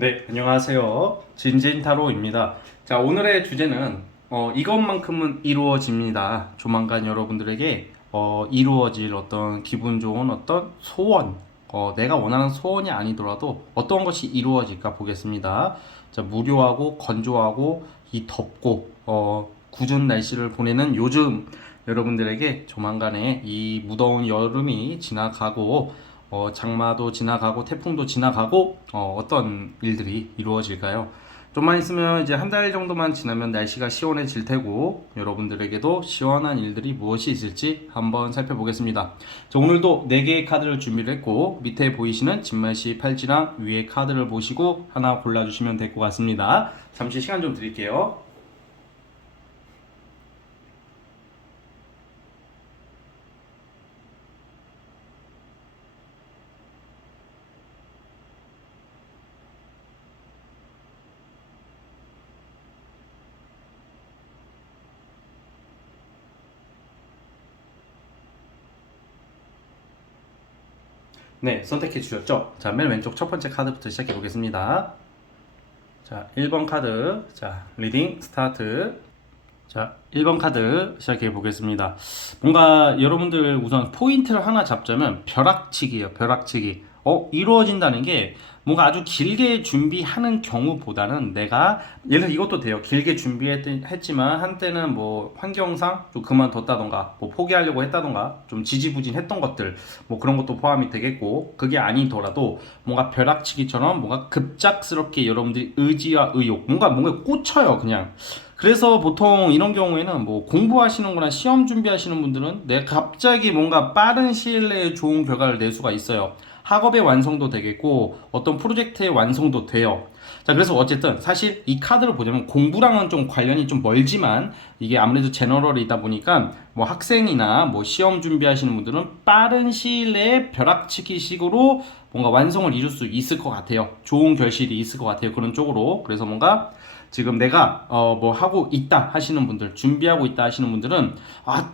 네, 안녕하세요. 진진타로입니다. 자, 오늘의 주제는 이것만큼은 이루어집니다. 조만간 여러분들에게 이루어질 어떤 기분 좋은 어떤 소원, 내가 원하는 소원이 아니더라도 어떤 것이 이루어질까 보겠습니다. 자, 무료하고 건조하고 이 덥고 궂은 날씨를 보내는 요즘 여러분들에게 조만간에 이 무더운 여름이 지나가고 장마도 지나가고 태풍도 지나가고 어떤 일들이 이루어질까요? 좀만 있으면 이제 한 달 정도만 지나면 날씨가 시원해질 테고 여러분들에게도 시원한 일들이 무엇이 있을지 한번 살펴보겠습니다. 자, 오늘도 4개의 카드를 준비를 했고 밑에 보이시는 진말씨 팔찌랑 위에 카드를 보시고 하나 골라주시면 될 것 같습니다. 잠시 시간 좀 드릴게요. 네, 선택해 주셨죠? 자, 맨 왼쪽 첫 번째 카드부터 시작해 보겠습니다. 자, 1번 카드. 자, 리딩 스타트. 자, 1번 카드 시작해 보겠습니다. 뭔가 여러분들 우선 포인트를 하나 잡자면 벼락치기예요. 벼락치기. 이루어진다는 게 뭔가 아주 길게 준비하는 경우보다는 내가 예를 들어 이것도 돼요. 길게 준비했지만 한때는 뭐 환경상 좀 그만뒀다던가 뭐 포기하려고 했다던가 좀 지지부진했던 것들 뭐 그런 것도 포함이 되겠고, 그게 아니더라도 뭔가 벼락치기처럼 뭔가 급작스럽게 여러분들이 의지와 의욕 뭔가 꽂혀요 그냥. 그래서 보통 이런 경우에는 뭐 공부하시는 거나 시험 준비하시는 분들은 내가 갑자기 뭔가 빠른 시일 내에 좋은 결과를 낼 수가 있어요. 학업의 완성도 되겠고 어떤 프로젝트의 완성도 돼요. 자, 그래서 어쨌든 사실 이 카드를 보자면 공부랑은 좀 관련이 좀 멀지만 이게 아무래도 제너럴이다 보니까 뭐 학생이나 뭐 시험 준비하시는 분들은 빠른 시일 내에 벼락치기 식으로 뭔가 완성을 이룰 수 있을 것 같아요. 좋은 결실이 있을 것 같아요. 그런 쪽으로. 그래서 뭔가 지금 내가 뭐 하고 있다 하시는 분들, 준비하고 있다 하시는 분들은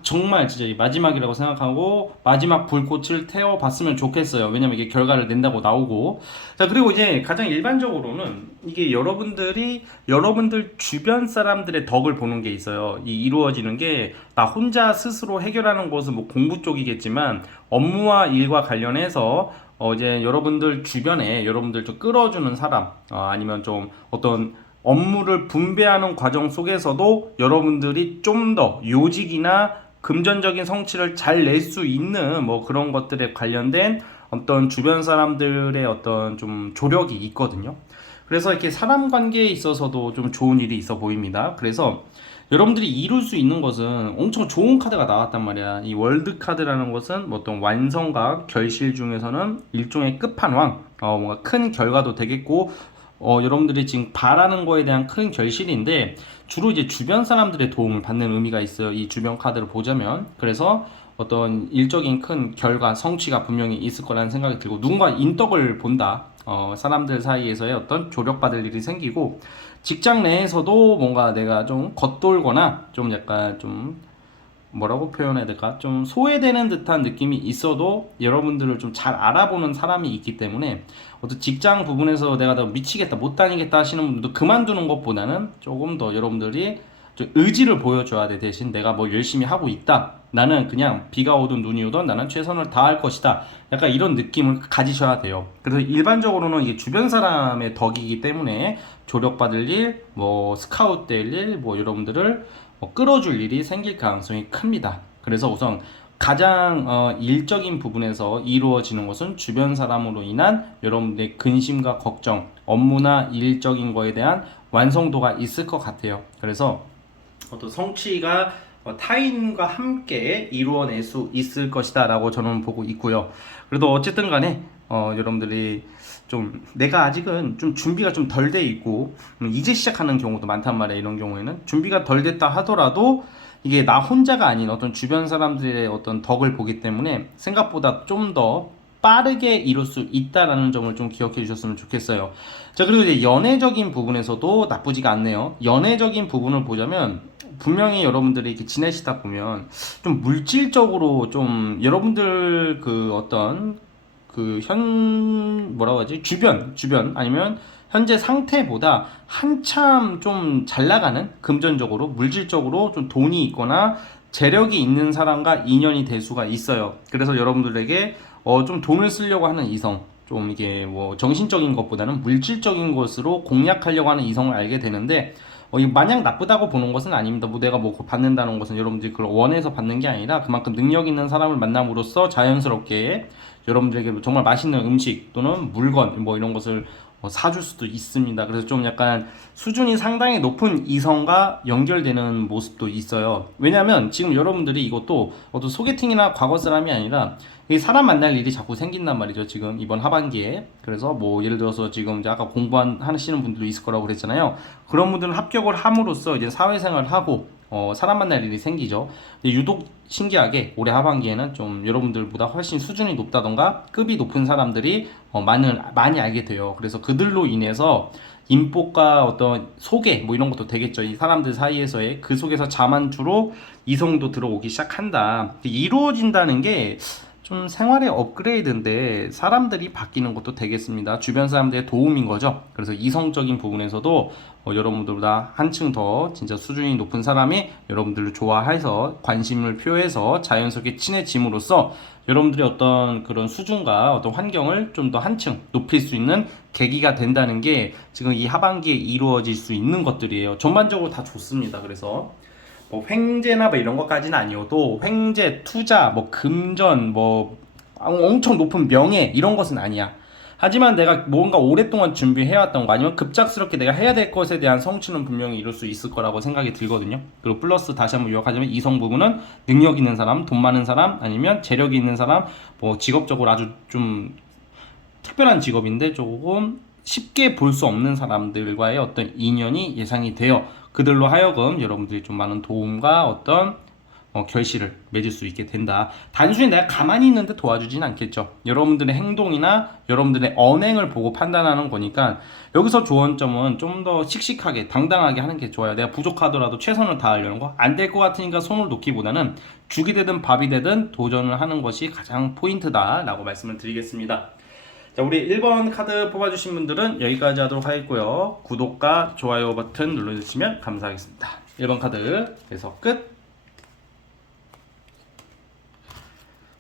정말 진짜 이 마지막이라고 생각하고 마지막 불꽃을 태워봤으면 좋겠어요. 왜냐면 이게 결과를 낸다고 나오고. 자, 그리고 이제 가장 일반적으로는 이게 여러분들 주변 사람들의 덕을 보는 게 있어요. 이 이루어지는 게 나 혼자 스스로 해결하는 것은 뭐 공부 쪽이겠지만 업무와 일과 관련해서 이제 여러분들 주변에 여러분들 좀 끌어주는 사람, 아니면 좀 어떤 업무를 분배하는 과정 속에서도 여러분들이 좀 더 요직이나 금전적인 성취를 잘 낼 수 있는 뭐 그런 것들에 관련된 어떤 주변 사람들의 어떤 좀 조력이 있거든요. 그래서 이렇게 사람 관계에 있어서도 좀 좋은 일이 있어 보입니다. 그래서 여러분들이 이룰 수 있는 것은 엄청 좋은 카드가 나왔단 말이야. 이 월드 카드라는 것은 뭐 어떤 완성과 결실 중에서는 일종의 끝판왕, 뭔가 큰 결과도 되겠고, 여러분들이 지금 바라는 거에 대한 큰 결실인데 주로 이제 주변 사람들의 도움을 받는 의미가 있어요. 이 주변 카드를 보자면. 그래서 어떤 일적인 큰 결과, 성취가 분명히 있을 거라는 생각이 들고, 누군가 인덕을 본다. 사람들 사이에서의 어떤 조력받을 일이 생기고, 직장 내에서도 뭔가 내가 좀 겉돌거나 좀 약간 좀 뭐라고 표현해야 될까? 좀 소외되는 듯한 느낌이 있어도 여러분들을 좀 잘 알아보는 사람이 있기 때문에 어떤 직장 부분에서 내가 더 미치겠다, 못 다니겠다 하시는 분들도 그만두는 것보다는 조금 더 여러분들이 좀 의지를 보여줘야 돼. 대신 내가 뭐 열심히 하고 있다. 나는 그냥 비가 오든 눈이 오든 나는 최선을 다할 것이다. 약간 이런 느낌을 가지셔야 돼요. 그래서 일반적으로는 이게 주변 사람의 덕이기 때문에 조력받을 일, 뭐 스카웃 될 일, 뭐 여러분들을 끌어줄 일이 생길 가능성이 큽니다. 그래서 우선 가장 일적인 부분에서 이루어지는 것은 주변 사람으로 인한 여러분들의 근심과 걱정, 업무나 일적인 거에 대한 완성도가 있을 것 같아요. 그래서 어떤 성취가 타인과 함께 이루어낼 수 있을 것이다 라고 저는 보고 있고요. 그래도 어쨌든 간에 여러분들이 좀 내가 아직은 좀 준비가 좀 덜 돼 있고 이제 시작하는 경우도 많단 말이에요. 이런 경우에는 준비가 덜 됐다 하더라도 이게 나 혼자가 아닌 어떤 주변 사람들의 어떤 덕을 보기 때문에 생각보다 좀 더 빠르게 이룰 수 있다라는 점을 좀 기억해 주셨으면 좋겠어요. 자, 그리고 이제 연애적인 부분에서도 나쁘지가 않네요. 연애적인 부분을 보자면 분명히 여러분들이 이렇게 지내시다 보면 좀 물질적으로 좀 여러분들 그 어떤 그 뭐라고 하지? 주변 아니면 현재 상태보다 한참 좀 잘 나가는, 금전적으로 물질적으로 좀 돈이 있거나 재력이 있는 사람과 인연이 될 수가 있어요. 그래서 여러분들에게 좀 돈을 쓰려고 하는 이성, 좀 이게 뭐 정신적인 것보다는 물질적인 것으로 공략하려고 하는 이성을 알게 되는데, 이 마냥 나쁘다고 보는 것은 아닙니다. 뭐 내가 뭐 받는다는 것은 여러분들이 그걸 원해서 받는 게 아니라 그만큼 능력 있는 사람을 만남으로써 자연스럽게 여러분들에게 정말 맛있는 음식 또는 물건 뭐 이런 것을 사줄 수도 있습니다. 그래서 좀 약간 수준이 상당히 높은 이성과 연결되는 모습도 있어요. 왜냐하면 지금 여러분들이 이것도 어떤 소개팅이나 과거 사람이 아니라 이 사람 만날 일이 자꾸 생긴단 말이죠. 지금 이번 하반기에. 그래서 뭐 예를 들어서 지금 이제 아까 공부하시는 분들도 있을 거라고 그랬잖아요. 그런 분들은 합격을 함으로써 이제 사회생활을 하고 사람 만날 일이 생기죠. 유독 신기하게 올해 하반기에는 좀 여러분들보다 훨씬 수준이 높다던가 급이 높은 사람들이 많이 알게 돼요. 그래서 그들로 인해서 인복과 어떤 소개 뭐 이런 것도 되겠죠. 이 사람들 사이에서의 그 속에서 자만주로 이성도 들어오기 시작한다. 이루어진다는 게 좀 생활의 업그레이드인데 사람들이 바뀌는 것도 되겠습니다. 주변 사람들의 도움인 거죠. 그래서 이성적인 부분에서도 여러분들보다 한층 더 진짜 수준이 높은 사람이 여러분들을 좋아해서 관심을 표해서 자연스럽게 친해짐으로써 여러분들의 어떤 그런 수준과 어떤 환경을 좀 더 한층 높일 수 있는 계기가 된다는 게 지금 이 하반기에 이루어질 수 있는 것들이에요. 전반적으로 다 좋습니다. 그래서 뭐 횡재나 뭐 이런 것까지는 아니어도 횡재, 투자, 뭐 금전, 뭐 엄청 높은 명예 이런 것은 아니야. 하지만 내가 뭔가 오랫동안 준비해왔던 거 아니면 급작스럽게 내가 해야 될 것에 대한 성취는 분명히 이룰 수 있을 거라고 생각이 들거든요. 그리고 플러스 다시 한번 요약하자면 이성 부분은 능력 있는 사람, 돈 많은 사람, 아니면 재력이 있는 사람, 뭐 직업적으로 아주 좀 특별한 직업인데 조금 쉽게 볼 수 없는 사람들과의 어떤 인연이 예상이 돼요. 그들로 하여금 여러분들이 좀 많은 도움과 어떤 결실을 맺을 수 있게 된다. 단순히 내가 가만히 있는데 도와주진 않겠죠. 여러분들의 행동이나 여러분들의 언행을 보고 판단하는 거니까 여기서 조언점은 좀 더 씩씩하게 당당하게 하는 게 좋아요. 내가 부족하더라도 최선을 다하려는 거. 안 될 것 같으니까 손을 놓기보다는 죽이 되든 밥이 되든 도전을 하는 것이 가장 포인트다라고 말씀을 드리겠습니다. 자, 우리 1번 카드 뽑아주신 분들은 여기까지 하도록 하겠고요. 구독과 좋아요 버튼 눌러주시면 감사하겠습니다. 1번 카드 그래서 끝.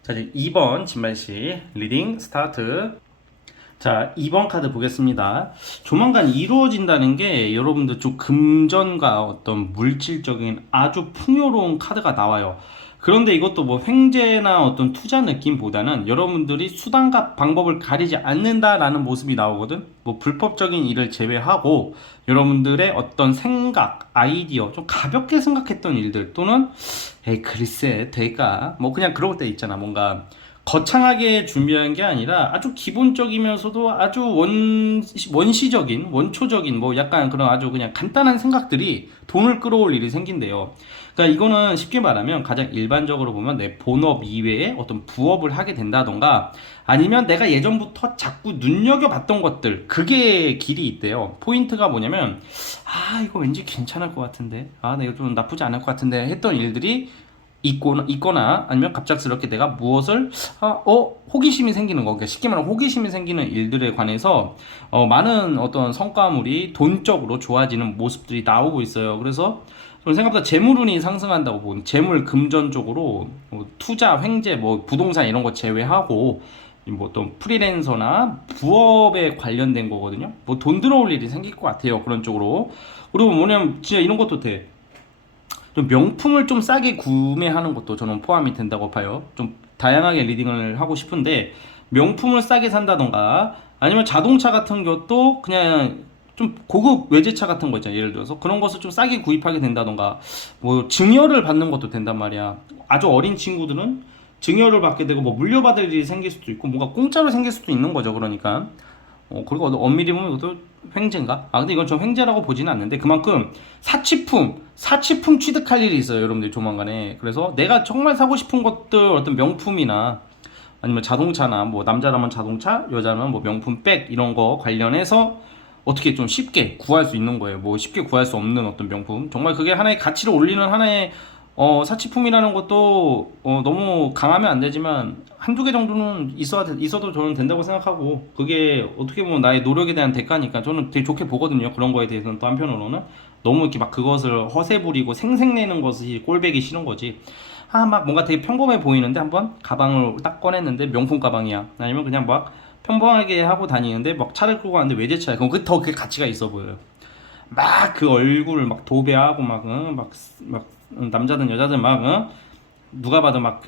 자, 이제 2번 진말씨 리딩 스타트. 자, 2번 카드 보겠습니다. 조만간 이루어진다는 게 여러분들 좀 금전과 어떤 물질적인 아주 풍요로운 카드가 나와요. 그런데 이것도 뭐 횡재나 어떤 투자 느낌보다는 여러분들이 수단과 방법을 가리지 않는다라는 모습이 나오거든. 뭐 불법적인 일을 제외하고 여러분들의 어떤 생각, 아이디어, 좀 가볍게 생각했던 일들 또는 에이 글쎄 될까? 뭐 그냥 그럴 때 있잖아. 뭔가 거창하게 준비한 게 아니라 아주 기본적이면서도 아주 원시적인, 원초적인 뭐 약간 그런 아주 그냥 간단한 생각들이 돈을 끌어올 일이 생긴대요. 그러니까 이거는 쉽게 말하면 가장 일반적으로 보면 내 본업 이외에 어떤 부업을 하게 된다던가 아니면 내가 예전부터 자꾸 눈여겨봤던 것들 그게 길이 있대요. 포인트가 뭐냐면 이거 왠지 괜찮을 것 같은데 내가 좀 나쁘지 않을 것 같은데 했던 일들이 있거나 아니면 갑작스럽게 내가 무엇을 호기심이 생기는 거. 그러니까 쉽게 말하면 호기심이 생기는 일들에 관해서 많은 어떤 성과물이 돈적으로 좋아지는 모습들이 나오고 있어요. 그래서 저는 생각보다 재물운이 상승한다고 보는 재물 금전 쪽으로 투자, 횡재, 뭐 부동산 이런 거 제외하고 뭐 또 프리랜서나 부업에 관련된 거거든요. 뭐 돈 들어올 일이 생길 것 같아요. 그런 쪽으로. 그리고 뭐냐면 진짜 이런 것도 돼. 좀 명품을 좀 싸게 구매하는 것도 저는 포함이 된다고 봐요. 좀 다양하게 리딩을 하고 싶은데 명품을 싸게 산다던가 아니면 자동차 같은 것도 그냥 좀 고급 외제차 같은 거 있잖아요. 예를 들어서 그런 것을 좀 싸게 구입하게 된다던가 뭐 증여를 받는 것도 된단 말이야. 아주 어린 친구들은 증여를 받게 되고 뭐 물려받을 일이 생길 수도 있고 뭔가 공짜로 생길 수도 있는 거죠. 그러니까 그리고 엄밀히 보면 이것도 횡재인가? 근데 이건 좀 횡재라고 보지는 않는데 그만큼 사치품 취득할 일이 있어요. 여러분들 조만간에. 그래서 내가 정말 사고 싶은 것들 어떤 명품이나 아니면 자동차나 뭐 남자라면 자동차, 여자라면 뭐 명품 백 이런 거 관련해서 어떻게 좀 쉽게 구할 수 있는 거예요. 뭐 쉽게 구할 수 없는 어떤 명품. 정말 그게 하나의 가치를 올리는 하나의 사치품이라는 것도 너무 강하면 안 되지만 한두 개 정도는 있어도 저는 된다고 생각하고, 그게 어떻게 보면 나의 노력에 대한 대가니까 저는 되게 좋게 보거든요. 그런 거에 대해서는. 또 한편으로는 너무 이렇게 막 그것을 허세 부리고 생색내는 것이 꼴배기 싫은 거지. 막 뭔가 되게 평범해 보이는데 한번 가방을 딱 꺼냈는데 명품 가방이야, 아니면 그냥 막 평범하게 하고 다니는데 막 차를 끌고 가는데 외제차야, 그럼 그게 가치가 있어 보여요. 막 그 얼굴을 막 도배하고 막 남자든 여자든 막 누가 봐도 막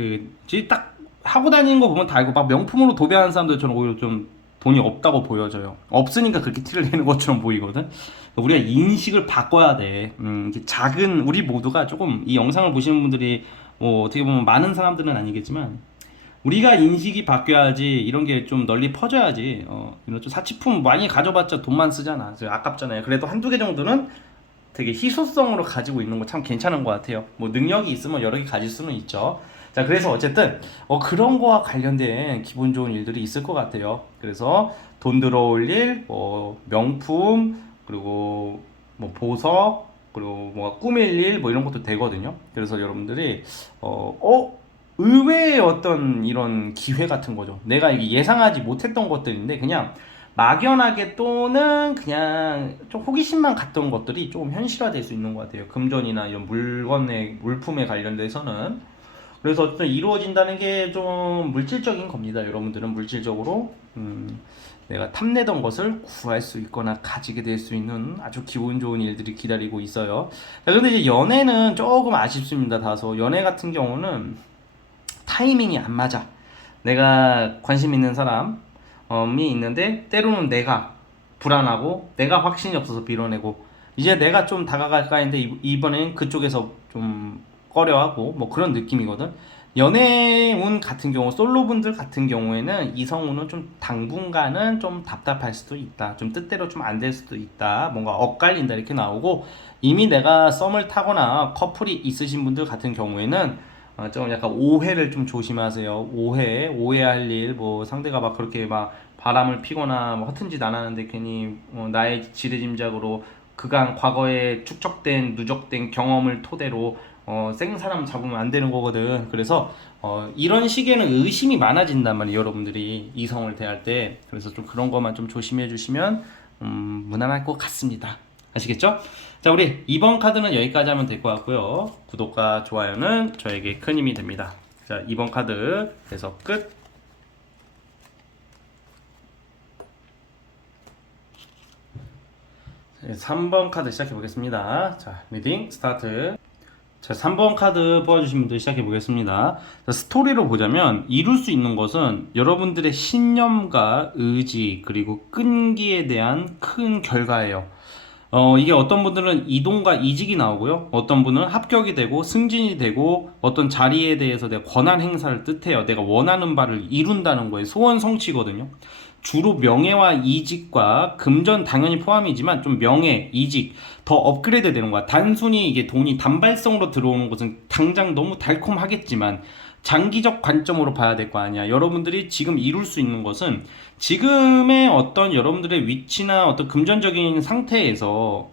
딱 하고 다니는 거 보면 다 알고, 막 명품으로 도배하는 사람들 저는 오히려 좀 돈이 없다고 보여져요. 없으니까 그렇게 티를 내는 것처럼 보이거든. 우리가 인식을 바꿔야 돼. 이게 작은, 우리 모두가 조금, 이 영상을 보시는 분들이 뭐 어떻게 보면 많은 사람들은 아니겠지만, 우리가 인식이 바뀌어야지 이런 게 좀 널리 퍼져야지. 이런 좀 사치품 많이 가져봤자 돈만 쓰잖아. 그래서 아깝잖아요. 그래도 한두 개 정도는 되게 희소성으로 가지고 있는 거 참 괜찮은 것 같아요. 뭐 능력이 있으면 여러 개 가질 수는 있죠. 자, 그래서 어쨌든 그런 거와 관련된 기분 좋은 일들이 있을 것 같아요. 그래서 돈 들어올 일, 뭐 명품, 그리고 뭐 보석, 그리고 뭔가 꾸밀 일, 뭐 이런 것도 되거든요. 그래서 여러분들이 의외의 어떤 이런 기회 같은 거죠. 내가 이게 예상하지 못했던 것들인데 그냥 막연하게 또는 그냥 좀 호기심만 갔던 것들이 조금 현실화될 수 있는 것 같아요. 금전이나 이런 물품에 관련돼서는. 그래서 어쨌든 이루어진다는 게 좀 물질적인 겁니다. 여러분들은 물질적으로 내가 탐내던 것을 구할 수 있거나 가지게 될 수 있는 아주 기분 좋은 일들이 기다리고 있어요. 자, 근데 이제 연애는 조금 아쉽습니다. 다소 연애 같은 경우는 타이밍이 안 맞아. 내가 관심 있는 사람이 있는데 때로는 내가 불안하고 내가 확신이 없어서 밀어내고, 이제 내가 좀 다가갈까 했는데 이번엔 그쪽에서 좀 꺼려하고 뭐 그런 느낌이거든. 연애운 같은 경우, 솔로분들 같은 경우에는 이성운은 좀 당분간은 좀 답답할 수도 있다. 좀 뜻대로 좀 안 될 수도 있다. 뭔가 엇갈린다 이렇게 나오고, 이미 내가 썸을 타거나 커플이 있으신 분들 같은 경우에는 좀 약간 오해를 좀 조심하세요. 오해할 일, 뭐 상대가 막 그렇게 막 바람을 피거나 뭐 허튼 짓 안 하는데 괜히 나의 지레짐작으로 그간 과거에 축적된 누적된 경험을 토대로 생사람 잡으면 안 되는 거거든. 그래서 이런 시기에는 의심이 많아진단 말이에요, 여러분들이 이성을 대할 때. 그래서 좀 그런 것만 좀 조심해 주시면 무난할 것 같습니다. 아시겠죠? 자, 우리 이번 카드는 여기까지 하면 될 것 같고요. 구독과 좋아요는 저에게 큰 힘이 됩니다. 자, 이번 카드 해석 끝. 네, 3번 카드 시작해 보겠습니다. 자, 리딩 스타트. 자, 3번 카드 뽑아주신 분들 시작해 보겠습니다. 자, 스토리로 보자면 이룰 수 있는 것은 여러분들의 신념과 의지 그리고 끈기에 대한 큰 결과예요. 이게 어떤 분들은 이동과 이직이 나오고요. 어떤 분은 합격이 되고 승진이 되고 어떤 자리에 대해서 내가 권한 행사를 뜻해요. 내가 원하는 바를 이룬다는 거예요. 소원 성취거든요. 주로 명예와 이직과 금전 당연히 포함이지만 좀 명예, 이직 더 업그레이드 되는 거야. 단순히 이게 돈이 단발성으로 들어오는 것은 당장 너무 달콤하겠지만 장기적 관점으로 봐야 될 거 아니야. 여러분들이 지금 이룰 수 있는 것은 지금의 어떤 여러분들의 위치나 어떤 금전적인 상태에서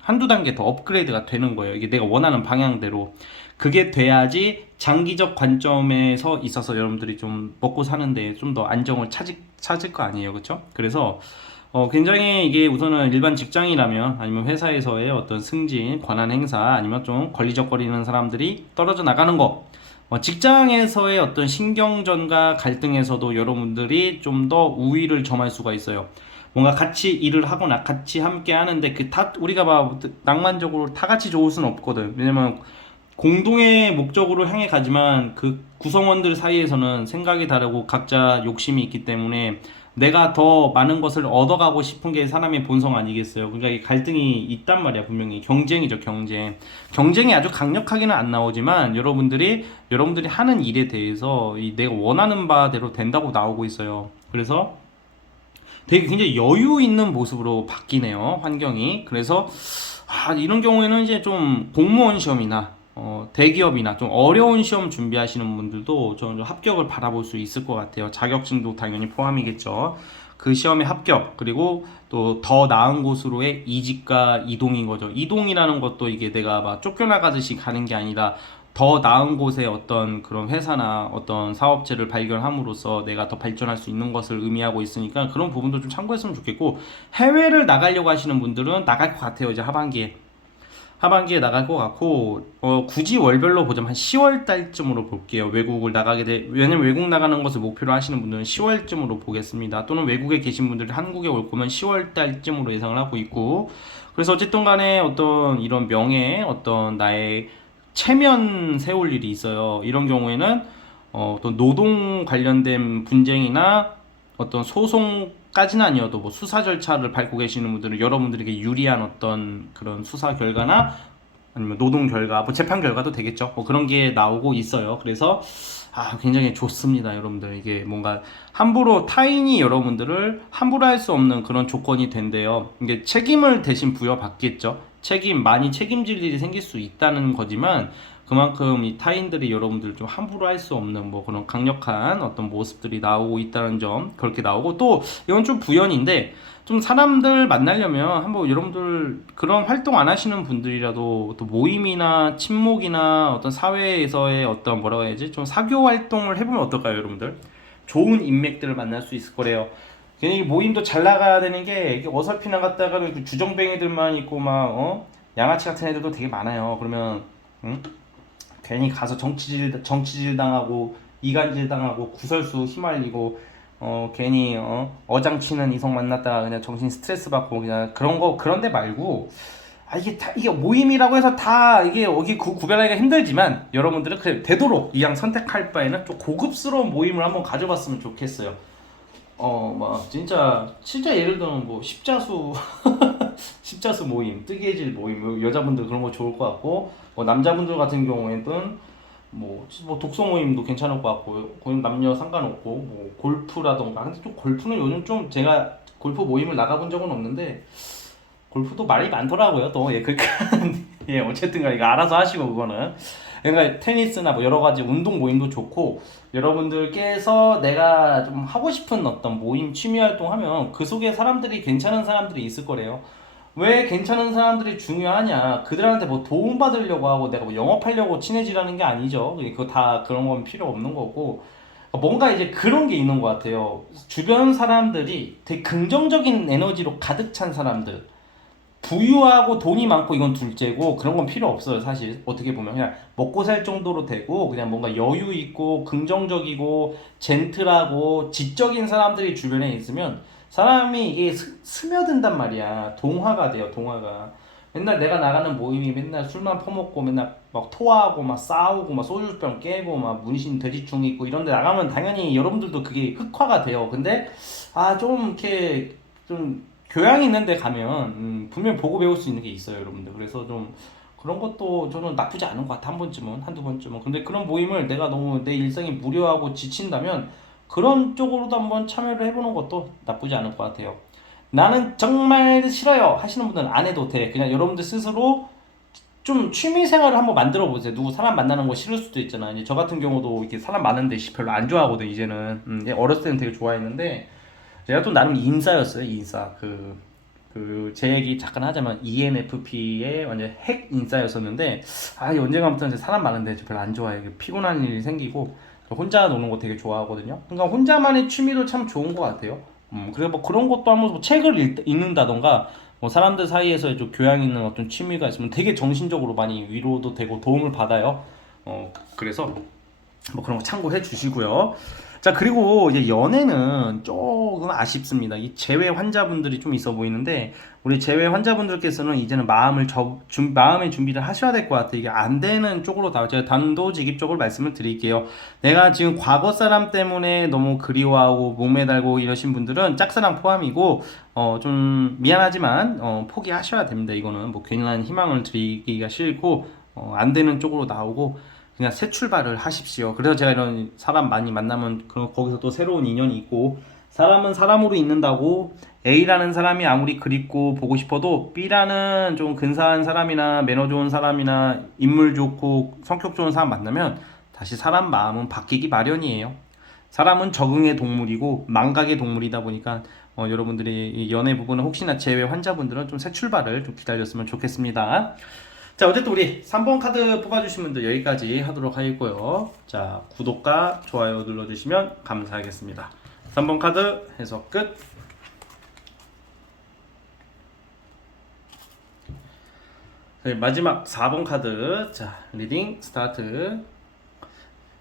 한두 단계 더 업그레이드가 되는 거예요. 이게 내가 원하는 방향대로. 그게 돼야지 장기적 관점에서 있어서 여러분들이 좀 먹고 사는데 좀 더 안정을 찾을 거 아니에요. 그렇죠? 그래서 굉장히 이게 우선은 일반 직장이라면 아니면 회사에서의 어떤 승진, 권한 행사 아니면 좀 걸리적거리는 사람들이 떨어져 나가는 거, 직장에서의 어떤 신경전과 갈등에서도 여러분들이 좀 더 우위를 점할 수가 있어요. 뭔가 같이 일을 하거나 같이 함께 하는데 우리가 막 낭만적으로 다 같이 좋을 수는 없거든. 왜냐면 공동의 목적으로 향해 가지만 그 구성원들 사이에서는 생각이 다르고 각자 욕심이 있기 때문에 내가 더 많은 것을 얻어가고 싶은 게 사람의 본성 아니겠어요. 그러니까 이 갈등이 있단 말이야. 분명히 경쟁이죠. 경쟁이 아주 강력하게는 안 나오지만 여러분들이 하는 일에 대해서 내가 원하는 바대로 된다고 나오고 있어요. 그래서 되게 굉장히 여유 있는 모습으로 바뀌네요, 환경이. 그래서 이런 경우에는 이제 좀 공무원 시험이나 대기업이나 좀 어려운 시험 준비하시는 분들도 좀 합격을 바라볼 수 있을 것 같아요. 자격증도 당연히 포함이겠죠. 그 시험의 합격, 그리고 또 더 나은 곳으로의 이직과 이동인 거죠. 이동이라는 것도 이게 내가 막 쫓겨나가듯이 가는 게 아니라 더 나은 곳에 어떤 그런 회사나 어떤 사업체를 발견함으로써 내가 더 발전할 수 있는 것을 의미하고 있으니까 그런 부분도 좀 참고했으면 좋겠고, 해외를 나가려고 하시는 분들은 나갈 것 같아요. 이제 하반기에 나갈 것 같고, 굳이 월별로 보자면 한 10월 달쯤으로 볼게요. 외국을 나가게 돼. 왜냐면 외국 나가는 것을 목표로 하시는 분들은 10월쯤으로 보겠습니다. 또는 외국에 계신 분들이 한국에 올 거면 10월 달쯤으로 예상을 하고 있고, 그래서 어쨌든 간에 어떤 이런 명예, 어떤 나의 체면 세울 일이 있어요. 이런 경우에는 또 노동 관련된 분쟁이나 어떤 소송까지는 아니어도 뭐 수사 절차를 밟고 계시는 분들은 여러분들에게 유리한 어떤 그런 수사 결과나 아니면 노동 결과, 뭐 재판 결과도 되겠죠. 뭐 그런 게 나오고 있어요. 그래서 굉장히 좋습니다, 여러분들. 이게 뭔가 함부로 타인이 여러분들을 함부로 할 수 없는 그런 조건이 된대요. 이게 책임을 대신 부여받겠죠. 많이 책임질 일이 생길 수 있다는 거지만 그만큼 이 타인들이 여러분들 좀 함부로 할 수 없는 뭐 그런 강력한 어떤 모습들이 나오고 있다는 점, 그렇게 나오고, 또 이건 좀 부연인데, 좀 사람들 만나려면 한번 여러분들 그런 활동 안 하시는 분들이라도 또 모임이나 친목이나 어떤 사회에서의 어떤 뭐라고 해야지, 좀 사교 활동을 해보면 어떨까요, 여러분들? 좋은 인맥들을 만날 수 있을 거래요. 괜히 모임도 잘 나가야 되는 게, 이게 어설피나 갔다가 그 주정뱅이들만 있고 막 양아치 같은 애들도 되게 많아요. 그러면 응? 괜히 가서 정치질 당하고 이간질 당하고 구설수 휘말리고 괜히 어장치는 이성 만났다가 그냥 정신 스트레스 받고, 그냥 그런데 말고, 이게 모임이라고 해서 다 이게 여기 구별하기가 힘들지만 여러분들은 그래 되도록 이왕 선택할 바에는 좀 고급스러운 모임을 한번 가져봤으면 좋겠어요. 막 진짜 예를 들면 뭐 십자수 십자수 모임, 뜨개질 모임, 뭐 여자분들 그런 거 좋을 것 같고, 뭐 남자분들 같은 경우에는 뭐 독서 모임도 괜찮을 것 같고, 그건 남녀 상관없고, 뭐 골프라던가. 근데 또 골프는 요즘 좀 제가 골프 모임을 나가본 적은 없는데 골프도 말이 많더라고요. 또 그러니까 예, 어쨌든 간에 이거 알아서 하시고, 그거는. 그러니까 테니스나 뭐 여러 가지 운동 모임도 좋고, 여러분들께서 내가 좀 하고 싶은 어떤 모임, 취미 활동하면 그 속에 괜찮은 사람들이 있을 거래요. 왜 괜찮은 사람들이 중요하냐? 그들한테 뭐 도움 받으려고 하고 내가 뭐 영업하려고 친해지라는 게 아니죠. 그거 다 그런 건 필요 없는 거고, 뭔가 이제 그런 게 있는 것 같아요. 주변 사람들이 되게 긍정적인 에너지로 가득 찬 사람들, 부유하고 돈이 많고 이건 둘째고, 그런 건 필요 없어요. 사실 어떻게 보면 그냥 먹고 살 정도로 되고, 그냥 뭔가 여유 있고 긍정적이고 젠틀하고 지적인 사람들이 주변에 있으면 사람이 이게 스며든단 말이야. 동화가 돼요, 동화가. 맨날 내가 나가는 모임이 맨날 술만 퍼먹고 맨날 막 토하고 막 싸우고 막 소주병 깨고 막 문신 돼지충 있고 이런 데 나가면 당연히 여러분들도 그게 흑화가 돼요. 근데 좀 이렇게 좀 교양 있는 데 가면 분명히 보고 배울 수 있는 게 있어요, 여러분들. 그래서 좀 그런 것도 저는 나쁘지 않은 것 같아. 한 번쯤은, 한두 번쯤은. 근데 그런 모임을 내가 너무 내 일상이 무료하고 지친다면 그런 쪽으로도 한번 참여를 해보는 것도 나쁘지 않을 것 같아요. 나는 정말 싫어요 하시는 분들은 안 해도 돼. 그냥 여러분들 스스로 좀 취미 생활을 한번 만들어 보세요. 누구 사람 만나는 거 싫을 수도 있잖아. 이제 저 같은 경우도 이렇게 사람 많은데 별로 안 좋아하거든, 이제는. 어렸을 때는 되게 좋아했는데, 제가 또 나름 인싸였어요, 인싸. 제 얘기 잠깐 하자면 ENFP의 완전 핵 인싸였었는데, 언젠가부터 이제 사람 많은데 저 별로 안 좋아해요. 피곤한 일이 생기고, 혼자 노는 거 되게 좋아하거든요. 그러니까 혼자만의 취미도 참 좋은 것 같아요. 그래서 뭐 그런 것도 한번 뭐 책을 읽는다던가, 뭐 사람들 사이에서 좀 교양 있는 어떤 취미가 있으면 되게 정신적으로 많이 위로도 되고 도움을 받아요. 그래서 뭐 그런 거 참고해 주시고요. 자, 그리고 이제 연애는 조금 아쉽습니다. 이 재회 환자분들이 좀 있어 보이는데, 우리 재회 환자분들께서는 이제는 마음의 준비를 하셔야 될 것 같아요. 이게 안 되는 쪽으로 제가 단도직입적으로 말씀을 드릴게요. 내가 지금 과거 사람 때문에 너무 그리워하고 목매달고 이러신 분들은 짝사랑 포함이고, 좀 미안하지만 포기하셔야 됩니다. 이거는 뭐 괜한 희망을 드리기가 싫고, 안 되는 쪽으로 나오고 그냥 새 출발을 하십시오. 그래서 제가 이런 사람 많이 만나면 거기서 또 새로운 인연이 있고, 사람은 사람으로 있는다고 A라는 사람이 아무리 그립고 보고 싶어도 B라는 좀 근사한 사람이나 매너 좋은 사람이나 인물 좋고 성격 좋은 사람 만나면 다시 사람 마음은 바뀌기 마련이에요. 사람은 적응의 동물이고 망각의 동물이다 보니까 여러분들이 이 연애 부분은 혹시나 재회 환자분들은 좀 새 출발을 좀 기다렸으면 좋겠습니다. 자, 어쨌든 우리 3번 카드 뽑아주신 분들 여기까지 하도록 하겠고요. 자, 구독과 좋아요 눌러주시면 감사하겠습니다. 3번 카드 해석 끝. 네, 마지막 4번 카드. 자, 리딩 스타트.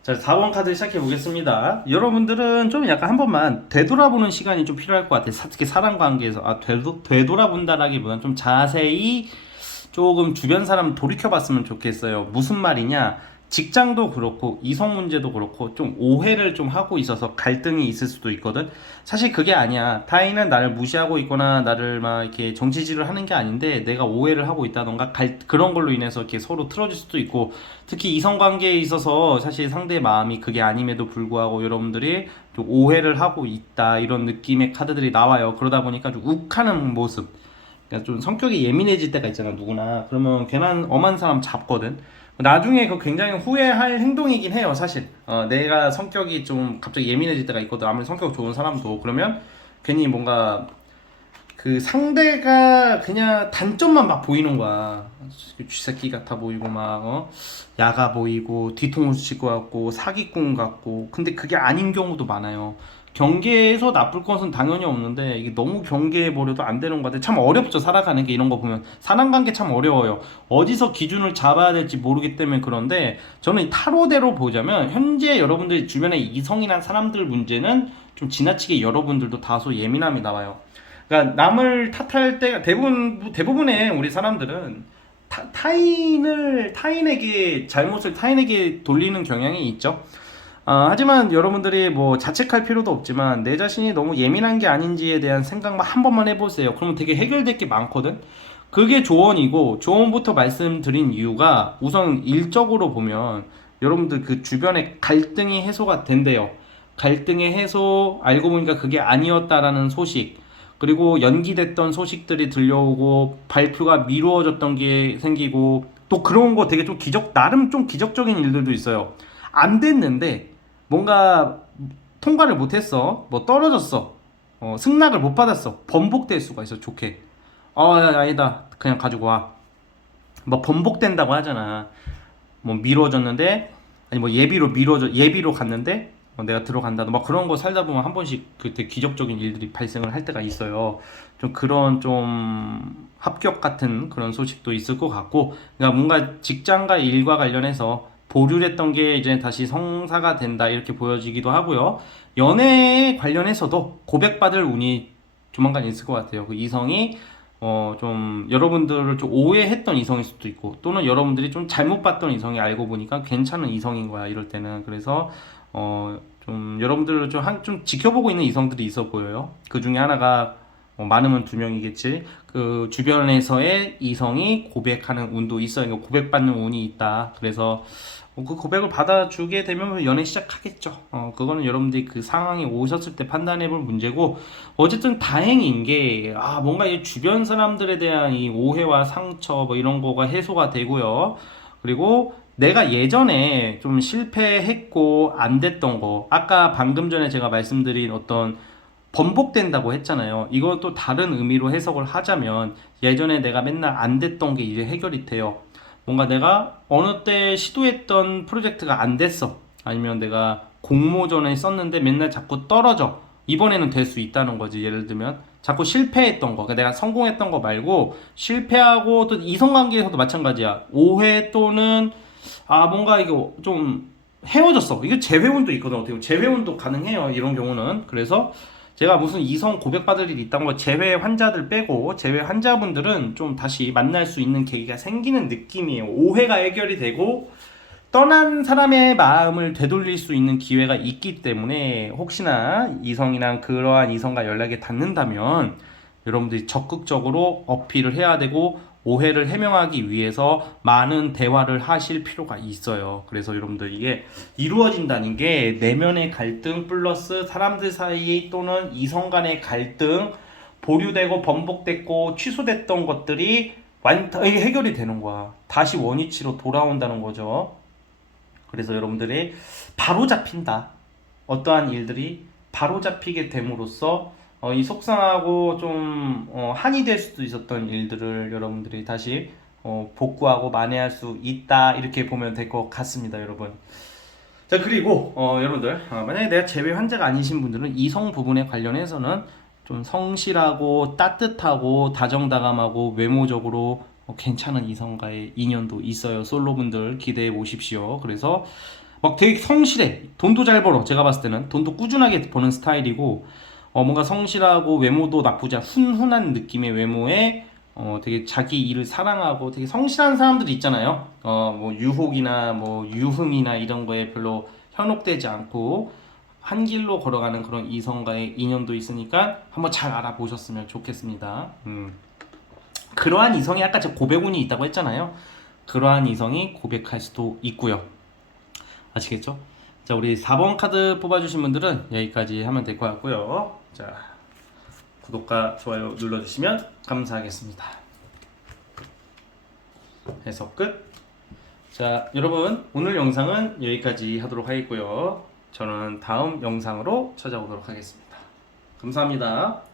자, 4번 카드 시작해 보겠습니다. 여러분들은 좀 약간 한 번만 되돌아보는 시간이 좀 필요할 것 같아요. 특히 사람 관계에서 되돌아본다라기보다는 좀 자세히 조금 주변 사람 돌이켜봤으면 좋겠어요. 무슨 말이냐? 직장도 그렇고 이성 문제도 그렇고 좀 오해를 좀 하고 있어서 갈등이 있을 수도 있거든. 사실 그게 아니야. 타인은 나를 무시하고 있거나 나를 막 이렇게 정치질을 하는 게 아닌데 내가 오해를 하고 있다던가 그런 걸로 인해서 이렇게 서로 틀어질 수도 있고, 특히 이성 관계에 있어서 사실 상대의 마음이 그게 아님에도 불구하고 여러분들이 좀 오해를 하고 있다 이런 느낌의 카드들이 나와요. 그러다 보니까 좀 욱하는 모습, 그러니까 좀 성격이 예민해질 때가 있잖아 누구나. 그러면 괜한 엄한 사람 잡거든. 나중에 그 굉장히 후회할 행동이긴 해요 사실. 내가 성격이 좀 갑자기 예민해질 때가 있거든. 아무리 성격 좋은 사람도. 그러면 괜히 뭔가 그 상대가 그냥 단점만 막 보이는 거야. 쥐새끼 같아 보이고 막 야가 보이고 뒤통수 칠 것 같고 사기꾼 같고. 근데 그게 아닌 경우도 많아요. 경계에서 나쁠 것은 당연히 없는데 이게 너무 경계해버려도 안 되는 것 같아. 참 어렵죠 살아가는 게. 이런 거 보면 사람관계 참 어려워요. 어디서 기준을 잡아야 될지 모르기 때문에. 그런데 저는 타로대로 보자면 현재 여러분들 주변에 이성이란 사람들 문제는 좀 지나치게 여러분들도 다소 예민함이 나와요. 그러니까 남을 탓할 때가 대부분의 우리 사람들은 타인에게 잘못을 타인에게 돌리는 경향이 있죠. 하지만 여러분들이 뭐 자책할 필요도 없지만 내 자신이 너무 예민한 게 아닌지에 대한 생각만 한 번만 해보세요. 그러면 되게 해결될 게 많거든. 그게 조언이고, 조언부터 말씀드린 이유가 우선 일적으로 보면 여러분들 그 주변에 갈등이 해소가 된대요. 갈등의 해소, 알고 보니까 그게 아니었다라는 소식, 그리고 연기됐던 소식들이 들려오고 발표가 미루어졌던 게 생기고, 또 그런 거 되게 좀 나름 좀 기적적인 일들도 있어요. 안 됐는데 뭔가 통과를 못했어, 뭐 떨어졌어, 승낙을 못 받았어, 번복될 수가 있어. 좋게 아니다 그냥 가지고 와, 뭐 번복된다고 하잖아. 뭐 미뤄졌는데, 아니 뭐 예비로 갔는데 내가 들어간다, 막 그런 거 살다 보면 한 번씩 그 되게 기적적인 일들이 발생을 할 때가 있어요. 좀 그런 좀 합격 같은 그런 소식도 있을 것 같고, 그러니까 뭔가 직장과 일과 관련해서 보류했던 게 이제 다시 성사가 된다 이렇게 보여지기도 하고요. 연애에 관련해서도 고백받을 운이 조만간 있을 것 같아요. 그 이성이 좀 여러분들을 좀 오해했던 이성일 수도 있고, 또는 여러분들이 좀 잘못 봤던 이성이 알고 보니까 괜찮은 이성인 거야 이럴 때는. 그래서 좀 여러분들을 좀 지켜보고 있는 이성들이 있어 보여요. 그 중에 하나가 많으면 두 명이겠지. 그 주변에서의 이성이 고백하는 운도 있어요. 그러니까 고백받는 운이 있다. 그래서 그 고백을 받아주게 되면 연애 시작하겠죠. 그거는 여러분들이 그 상황에 오셨을 때 판단해볼 문제고, 어쨌든 다행인 게, 뭔가 이 주변 사람들에 대한 이 오해와 상처 뭐 이런 거가 해소가 되고요. 그리고 내가 예전에 좀 실패했고 안 됐던 거, 아까 방금 전에 제가 말씀드린 어떤 번복된다고 했잖아요. 이건 또 다른 의미로 해석을 하자면, 예전에 내가 맨날 안 됐던 게 이제 해결이 돼요. 뭔가 내가 어느 때 시도했던 프로젝트가 안 됐어. 아니면 내가 공모전에 썼는데 맨날 자꾸 떨어져. 이번에는 될 수 있다는 거지. 예를 들면 자꾸 실패했던 거, 그러니까 내가 성공했던 거 말고 실패하고, 또 이성관계에서도 마찬가지야. 오해 또는 뭔가 이거 좀 헤어졌어. 이게 재회운도 있거든. 어떻게 보면 재회운도 가능해요 이런 경우는. 그래서 제가 무슨 이성 고백받을 일이 있다는 거, 재회 환자들 빼고 재회 환자분들은 좀 다시 만날 수 있는 계기가 생기는 느낌이에요. 오해가 해결이 되고 떠난 사람의 마음을 되돌릴 수 있는 기회가 있기 때문에, 혹시나 이성이랑 그러한 이성과 연락이 닿는다면 여러분들이 적극적으로 어필을 해야 되고, 오해를 해명하기 위해서 많은 대화를 하실 필요가 있어요. 그래서 여러분들 이게 이루어진다는 게 내면의 갈등 플러스 사람들 사이 또는 이성 간의 갈등, 보류되고 번복됐고 취소됐던 것들이 해결이 되는 거야. 다시 원위치로 돌아온다는 거죠. 그래서 여러분들이 바로 잡힌다. 어떠한 일들이 바로 잡히게 됨으로써 이 속상하고 좀 한이 될 수도 있었던 일들을 여러분들이 다시 복구하고 만회할 수 있다 이렇게 보면 될 것 같습니다, 여러분. 자, 그리고 여러분들 만약에 내가 재배 환자가 아니신 분들은 이성 부분에 관련해서는 좀 성실하고 따뜻하고 다정다감하고 외모적으로 괜찮은 이성과의 인연도 있어요. 솔로분들 기대해 보십시오. 그래서 막 되게 성실해. 돈도 잘 벌어. 제가 봤을 때는 돈도 꾸준하게 버는 스타일이고 뭔가 성실하고 외모도 나쁘지 않은 훈훈한 느낌의 외모에 되게 자기 일을 사랑하고 되게 성실한 사람들이 있잖아요. 뭐 유혹이나 뭐 유흥이나 이런 거에 별로 현혹되지 않고 한 길로 걸어가는 그런 이성과의 인연도 있으니까 한번 잘 알아보셨으면 좋겠습니다. 그러한 이성이 아까 저 고백운이 있다고 했잖아요. 그러한 이성이 고백할 수도 있고요. 아시겠죠? 자, 우리 4번 카드 뽑아주신 분들은 여기까지 하면 될 것 같고요. 자, 구독과 좋아요 눌러주시면 감사하겠습니다. 해석 끝. 자, 여러분 오늘 영상은 여기까지 하도록 하겠고요. 저는 다음 영상으로 찾아오도록 하겠습니다. 감사합니다.